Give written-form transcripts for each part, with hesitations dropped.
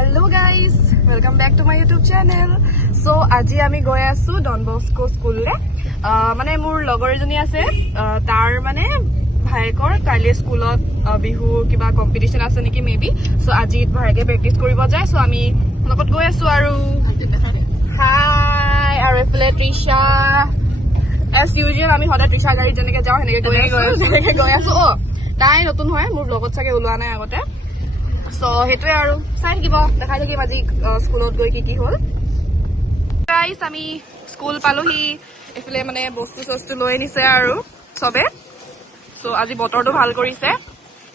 Hello guys, welcome back to my YouTube channel. So আজি আমি গৈ আছো ডন বস্কো স্কুললে মানে মোৰ লগৰ এজনী আছে তাৰ মানে ভাইকৰ কাইলে স্কুলত বিহু কিবা কম্পিটিশন আছে নেকি মেবি সো আজি ভাইকে প্ৰেক্টিস কৰিব যায় সো আমি লগত গৈ আছো আৰু হাই আৰু এফলে তৃষা as usual আমি হঠাৎ তৃষা গাড়ী যেনেকে যাও হেনেকে গৈ আছো ও তাই নতুন হয় মোৰ লগত চাগে ওলোৱা নাই আগতে So, হেতুৱে আৰু চাই থাকিব দেখাই থাকিম আজি স্কুলত গৈ কি হল গাইস আমি স্কুল পালোহি এফালে মানে বস্তু সস্তু লৈ নিছে আৰু সবে সো আজি বতৰটো ভাল কৰিছে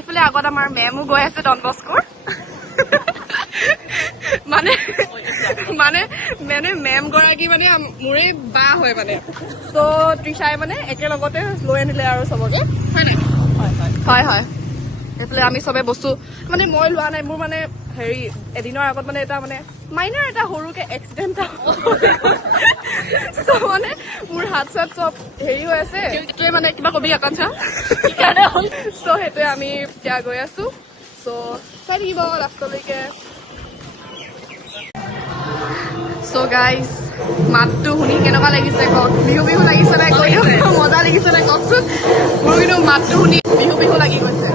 এফালে আগত আমাৰ মেমও গৈ আছে ডন বস্কোৰ মানে মানে মানে মেম গৰাকী মানে মোৰে বা হয় মানে সো তৃষাই মানে একেলগতে লৈ আনিলে আৰু সবকে হয় না হয় হয় এফালে আমি সবে বস্তু মানে মই লোৱা নাই মোৰ মানে হেৰি এদিনৰ আগত মানে এটা মানে মাইনাৰ এটা সৰুকে এক্সিডেন্ট সো মানে মোৰ হাত চাত সব হেৰি হৈ আছে সেইটোৱে মানে কিবা কবি আকাংক্ষা সো সেইটোৱে আমি এতিয়া গৈ আছো সো চাই থাকিব লাষ্টলৈকে সো গাইজ মাতটো শুনি কেনেকুৱা লাগিছে কওক বিহু বিহু লাগিছে নাই কৈ মজা লাগিছে নাই কওকচোন মোৰ কিন্তু মাতটো শুনি বিহু বিহু লাগি গৈছে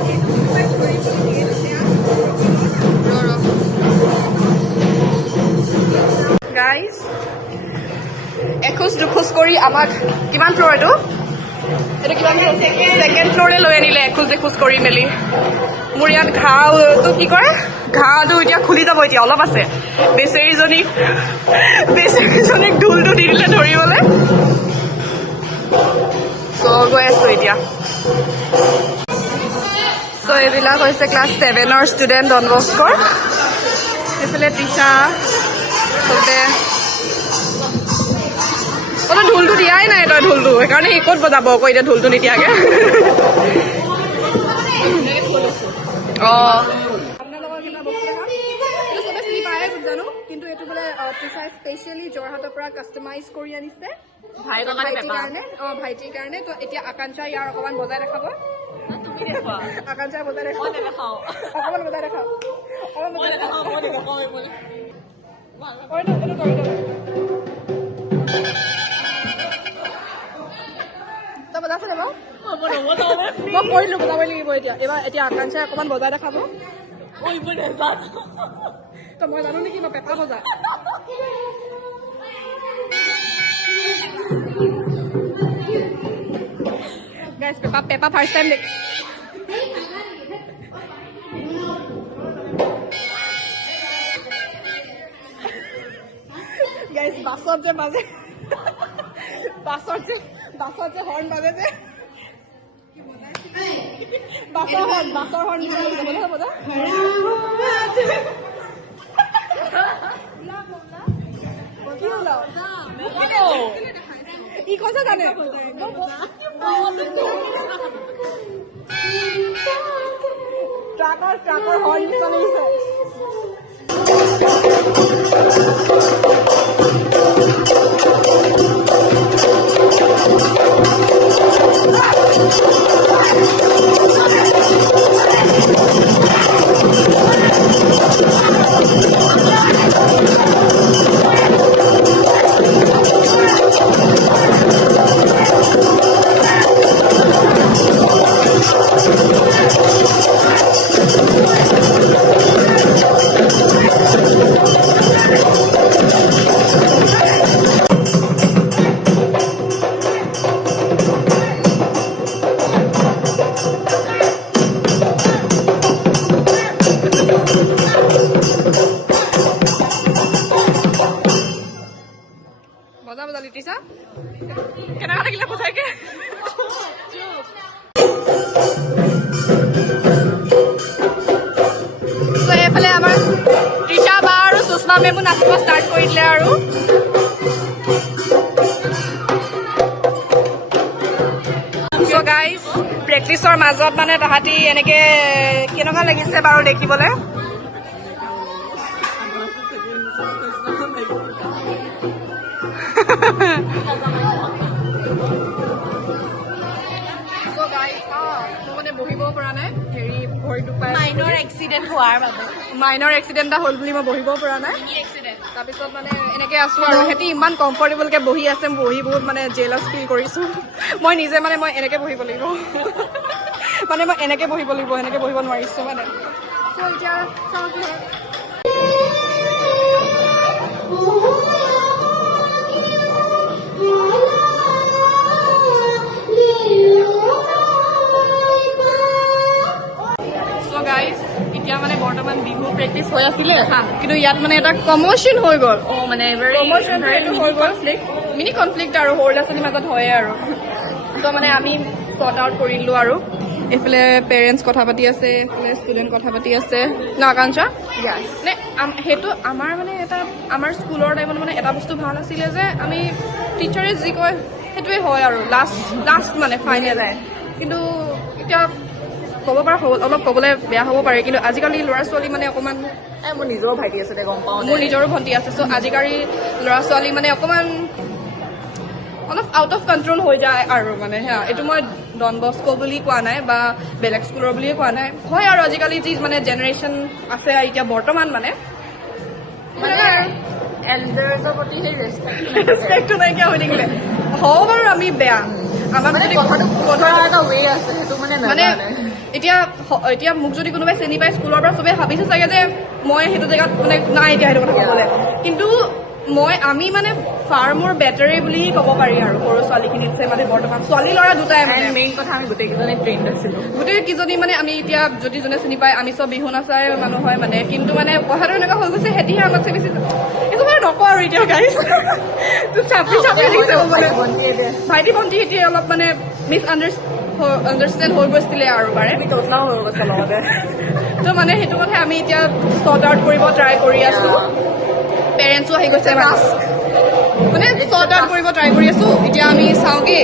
গাইজ এখোজ দুখোজ কৰি আমাক কিমান ফ্ল'ৰ এইটো কিমান ছেকেণ্ড ফ্ল'ৰে লৈ আনিলে এখোজ এখোজ কৰি মেলি মোৰ ইয়াত ঘাঁটো কি কৰে ঘাঁটো এতিয়া খুলি যাব এতিয়া অলপ আছে বেচেৰীজনীক ঢোলটো দি দিলে ধৰিবলৈ চ' গৈ আছো এতিয়া চ' এইবিলাক হৈছে ক্লাছ 7ৰ ষ্টুডেণ্ট ডন বস্কোৰ এইফালে তৃষা চবে তই ঢোলটো দিয়াই নাই তই ঢোলটো সেইকাৰণে সি ক'ত বজাব আকৌ এতিয়া ঢোলটো নিদিয়াকে কিন্তু এইটো বোলে তৃষাই স্পেচিয়েলি যোৰহাটৰ পৰা কাষ্টমাইজ কৰি আনিছে ভাইটিৰ কাৰণে তো এতিয়া আকাংক্ষা ইয়াৰ অকমান বজাই দেখাব আকাংক্ষা বজাই দেখাব অকমান বজাই দেখাব তই বজাইছে নে বাৰু মই কৰিলো বজাবই লাগিব এতিয়া এতিয়া আকাংক্ষাই অকমান বজাই দেখাব তো মই জানো নেকি মই পেপা বজা গাইজ পেপা ফাৰ্ষ্ট টাইম দেখ গাইজ বাছত যে বাজে বাছত যে হৰ্ণ বাজে যে বাছৰ হৰ্ণ বজা কি ওলাও ই কৈছে জানে ট্ৰাকৰ হৰ্ণ চলিছে কেনেকুৱা লাগিলে সঁচাকে এইফালে আমাৰ তৃষা বা আৰু সুষমা মেমো নাচিব ষ্টাৰ্ট কৰি দিলে আৰু চ' গাইজ প্ৰেক্টিচৰ মাজত মানে তাহাঁতি এনেকে কেনেকুৱা লাগিছে বাৰু দেখিবলৈ মই মানে বহিব পৰা নাই হেৰি ভৰিটো পাই মাইনৰ এক্সিডেণ্ট হোৱাৰ বাবে মাইনৰ এক্সিডেণ্ট এটা হ'ল বুলি মই বহিব পৰা নাই তাৰপিছত মানে এনেকৈ আছোঁ আৰু সিহঁতি ইমান কমফৰ্টেবলকৈ বহি আছে বহি বহুত মানে জেলাছ ফিল কৰিছোঁ মই নিজে মানে মই এনেকৈ বহিব লাগিব মানে মই এনেকৈ বহিব লাগিব এনেকৈ বহিব নোৱাৰিছোঁ মানে চ' এতিয়া চাওঁ কি হয় গাইজ এতিয়া মানে বৰ্তমান বিহু প্ৰেক্টিচ হৈ আছিলে কিন্তু ইয়াত মানে এটা কমোশ্যন হৈ গ'ল মানে মিনি কনফ্লিক্ট আৰু সৰু ল'ৰা ছোৱালীৰ মাজত হয়ে আৰু ত' মানে আমি শ্বৰ্ট আউট কৰি দিলোঁ আৰু এইফালে পেৰেণ্টছ কথা পাতি আছে এইফালে ষ্টুডেণ্ট কথা পাতি আছে ন আকাংক্ষা নে সেইটো আমাৰ মানে এটা আমাৰ স্কুলৰ টাইমত মানে এটা বস্তু ভাল আছিলে যে আমি টিচাৰে যি কয় সেইটোৱে হয় আৰু লাষ্ট মানে ফাইনেল কিন্তু এতিয়া ক'ব পৰা অলপ ক'বলৈ বেয়া হ'ব পাৰে কিন্তু আজিকালি ল'ৰা ছোৱালী মানে অকণমান মোৰ নিজৰো ভাইটি আছে গম পাওঁ মোৰ নিজৰো ভণ্টি আছে চ' আজিকালি ল'ৰা ছোৱালী মানে অকণমান অলপ আউট অফ কণ্ট্ৰল হৈ যায় আৰু মানে হা এইটো মই ডন বস্কো বুলি কোৱা নাই বা বেলেগ স্কুলৰ বুলিয়ে কোৱা নাই হয় আৰু আজিকালি যি মানে জেনেৰেশ্যন আছে এতিয়া বৰ্তমান মানে এল্ডাৰ্ছৰ প্ৰতি সেই ৰেচপেক্টটো নাইকিয়া হৈ থাকিলে হ'ব বাৰু আমি বেয়া আমাৰ মানে কথাটো কথা এটা ৱে আছে সেইটো মানে এতিয়া মোক যদি কোনোবাই চিনি পায় স্কুলৰ পৰা চবেই ভাবিছে চাগে যে মই সেইটো জেগাত মানে নাই এতিয়া সেইটো কথা ক'বলৈ কিন্তু আমি মানে ফাৰ মোৰ বেটাৰী বুলি ক'ব পাৰি আৰু সৰু ছোৱালীখিনিতছে মানে বৰ্তমান ছোৱালী ল'ৰা দুটাই মানে মেইন কথা আমি গোটেইকেইজনী ট্ৰেইন আছিলোঁ গোটেইকেইজনী মানে আমি এতিয়া যদি যোনে চিনি পায় আমি চব বিহু নাচাই মানুহ হয় মানে কিন্তু মানে কথাটো এনেকুৱা হৈ গৈছে সেহেঁতিহে আমাতছে বেছি এইটো মানে নকওঁ আৰু এতিয়া গাইছ চাপৰি লাগিছে ভাইটি ভণ্টি এতিয়া অলপ মানে আণ্ডাৰষ্টেণ্ড হৈ গৈছিলে আৰু বাৰে ততলাও হৈ গৈছে লগতে ত' মানে সেইটো কথা আমি এতিয়া শ্বৰ্ট আউট কৰিব ট্ৰাই কৰি আছোঁ পেৰেণ্টছো আহি গৈছে মানে শ্বৰ্ট আউট কৰিব ট্ৰাই কৰি আছোঁ এতিয়া আমি চাওঁগে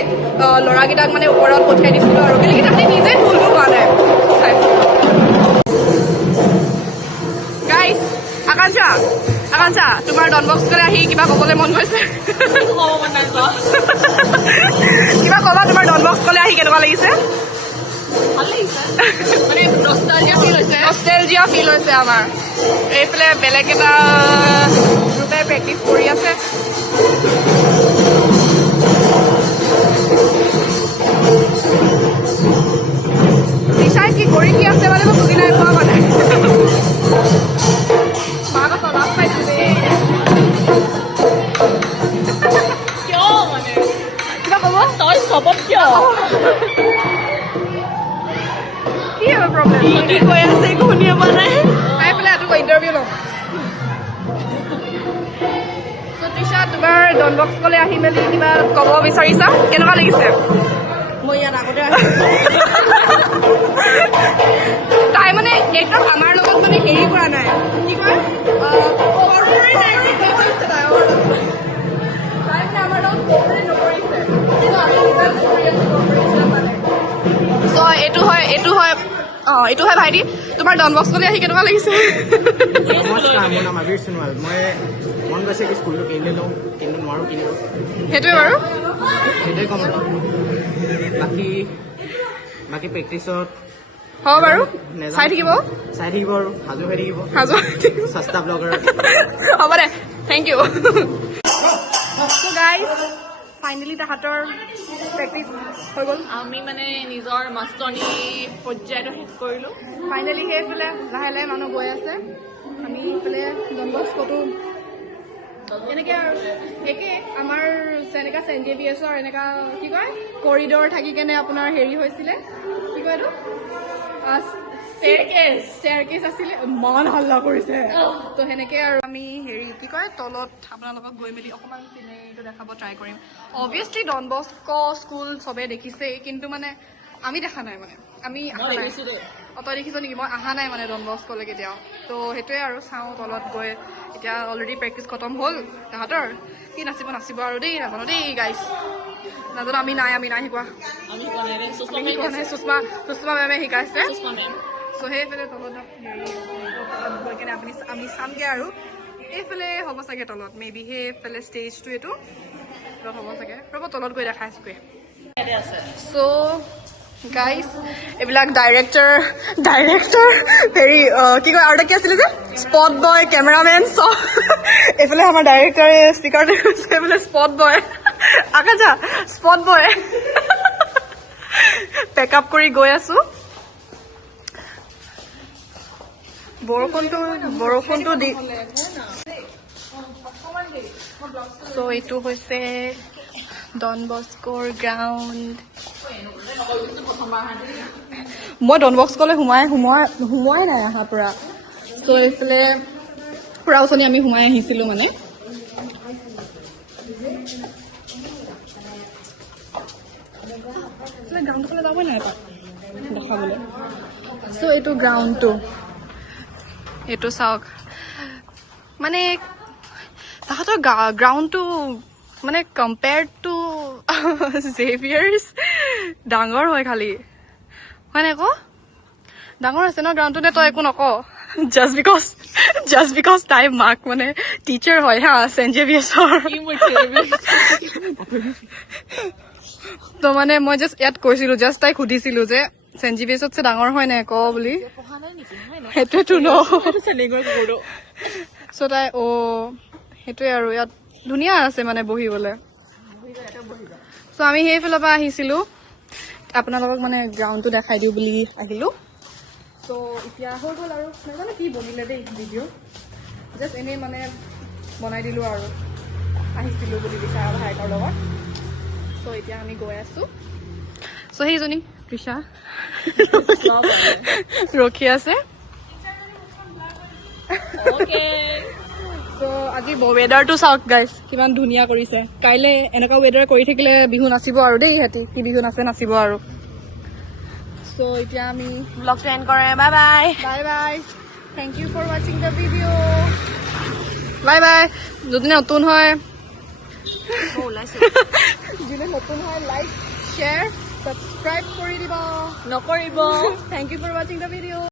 ল'ৰাকেইটাক মানে ওপৰত পঠিয়াই দিছিলোঁ আৰু কিন্তু তাহাঁতি নিজে ভুলটো হোৱা নাই গাইজ আকাংক্ষা তোমাৰ ডন বস্কোলৈ আহি কিবা ক'বলৈ মন গৈছে কিবা ক'বা তোমাৰ ডন বস্কোলৈ আহি কেনেকুৱা লাগিছে মানে নষ্টেলজিয়া ফিল হৈছে আমাৰ এইফালে বেলেগ এটা গ্ৰুপে প্ৰেক্টিচ কৰি আছে নিচাই কি কৰি কি আছে মানে মই বুজি নাই পোৱা মানে মাক তলাপ পাইছোঁ দেই কিয় মানে কিবা ক'ব তই চবত কিয় কি হ'ব প্ৰব্লেম কি কৈ আছে একো শুনিব পৰা নাই আহি পেলাই এইটো ইণ্টাৰভিউ ল'ম তৃষা তোমাৰ ডন বস্কোলৈ আহি মেলি কিবা ক'ব বিচাৰিছা কেনেকুৱা লাগিছে মই ইয়াত আগতে তাই মানে একদম আমাৰ লগত মানে হেৰি কৰা নাই কি কয় তাই মানে আমাৰ লগত কভাৰেই নকৰিছে চ' এইটো হয় ভাইটি তোমাৰ ডন বস্কোলৈ আহি কেনেকুৱা লাগিছে নমস্কাৰ মোৰ নাম আবিৰ সোণোৱাল মই মন গৈছে কি স্কুলটো কিনিলে লওঁ কিন্তু নোৱাৰোঁ কিনিব সেইটোৱে বাৰু সেইটোৱে ক'ম বাকী প্ৰেক্টিছত হ'ব বাৰু চাই থাকিব আৰু সাজু হৈ থাকিব সস্তা ব্লগাৰ হ'ব দে thank you so' guys finally তাহাঁতৰ প্ৰেক্টিচ হৈ গ'ল আমি মানে নিজৰ মাষ্টৰণী পৰ্যায়টো শেষ কৰিলোঁ ফাইনেলি সেইফালে লাহে লাহে মানুহ গৈ আছে আমি এইফালে ডন বস্কোটো এনেকৈ আৰু একে আমাৰ যেনেকুৱা চেণ্ট জেভিয়াৰ্ছৰ এনেকুৱা কি কয় কৰিডৰ থাকি কেনে আপোনাৰ হেৰি হৈছিলে কি কয় এইটো ষ্টেয়াৰকেছ আছিলে ইমান হাল্লা কৰিছে ত' সেনেকৈ আৰু আমি হেৰি কি কয় তলত আপোনালোকক গৈ মেলি অকণমান চিনেৰীটো দেখাব ট্ৰাই কৰিম অভিয়াছলি ডন বস্কো স্কুল চবেই দেখিছেই কিন্তু মানে আমি দেখা নাই মানে আমি তই দেখিছ নেকি মই অহা নাই মানে ডন বস্কোলৈ কেতিয়াও ত' সেইটোৱে আৰু চাওঁ তলত গৈ এতিয়া অলৰেডি প্ৰেক্টিচ খতম হ'ল তাহাঁতৰ কি নাচিব আৰু দেই নাজানো দেই গাইজ নাজানো আমি নাই শিকোৱা সুষমা মেমে শিকাইছে চ' সেইফালে তলত হেৰি গৈ কেনে আমি চামগৈ আৰু এইফালে হ'ব চাগে তলত মে বি সেইফালে ষ্টেজটো এইটো তলত হ'ব চাগে ৰ'ব তলত গৈ দেখাইছোগৈ চ' গাইজ এইবিলাক ডাইৰেক্টৰ হেৰি কি কয় আৰু এটা কি আছিলে যে স্পট বয় কেমেৰামেন চব এইফালে আমাৰ ডাইৰেক্টৰে স্পীকাৰতে কৈছে এইফালে স্পট বয় আকাশা স্পট বয় পেক আপ কৰি গৈ আছো বৰষুণটো দি চ' এইটো হৈছে ডন বস্কোৰ গ্ৰাউণ্ড মই ডন বস্কোলৈ সোমোৱাই নাই অহা পৰা চ' এইফালে পুৰা ওচনি আমি সোমাই আহিছিলো মানে গ্ৰাউণ্ডখনলৈ যাবই নাই পাক দেখাবলৈ চ' এইটো গ্ৰাউণ্ডটো এইটো চাওক মানে তাহাঁতৰ গ্ৰাউণ্ডটো মানে কম্পেয়াৰ্ড টু জেভিয়াৰ্ছ ডাঙৰ হয় খালি হয় নাই ক ডাঙৰ আছে ন গ্ৰাউণ্ডটো নে তই একো নক জাষ্ট বিকজ তাই মাক মানে টিচাৰ হয় হা চেণ্ট জেভিয়াৰ্ছৰ তো মানে মই জাষ্ট ইয়াত কৈছিলো জাষ্ট তাইক সুধিছিলো যে চেণ্ট জেভিয়াৰ্ছতছে ডাঙৰ হয় নাই ক বুলি সেইটোৱেতো ন চ' তাই সেইটোৱে আৰু ইয়াত ধুনীয়া আছে মানে বহিবলৈ চ' আমি সেইফালৰ পৰা আহিছিলো আপোনালোকক মানে গ্ৰাউণ্ডটো দেখাই দিওঁ বুলি আহিলো চ' এতিয়া হৈ গ'ল আৰু নাজানো কি বনিলে দেই ভিডিঅ' জাষ্ট এনেই মানে বনাই দিলো আৰু আহিছিলো বুলি বিচাৰা ভাইকৰ লগত চ' এতিয়া আমি গৈ আছো চ' সেইজনী তৃষা ৰখি আছে চ' আজি ৱেডাৰটো চাওক গাইজ কিমান ধুনীয়া কৰিছে কাইলৈ এনেকুৱা ৱেডাৰ কৰি থাকিলে বিহু নাচিব আৰু দেই সিহঁতি কি বিহু নাচিব আৰু চ' এতিয়া আমি ব্লগটো এণ্ড কৰে bye bye bye thank you for ৱাচিং দ্য ভিডিঅ' বাই যদি নতুন হয় যোনে নতুন হয় লাইক শ্বেয়াৰ ছাবস্ক্ৰাইব কৰি দিব নকৰিব থেংক ইউ ফৰ ৱাচিং দ্য ভিডিঅ'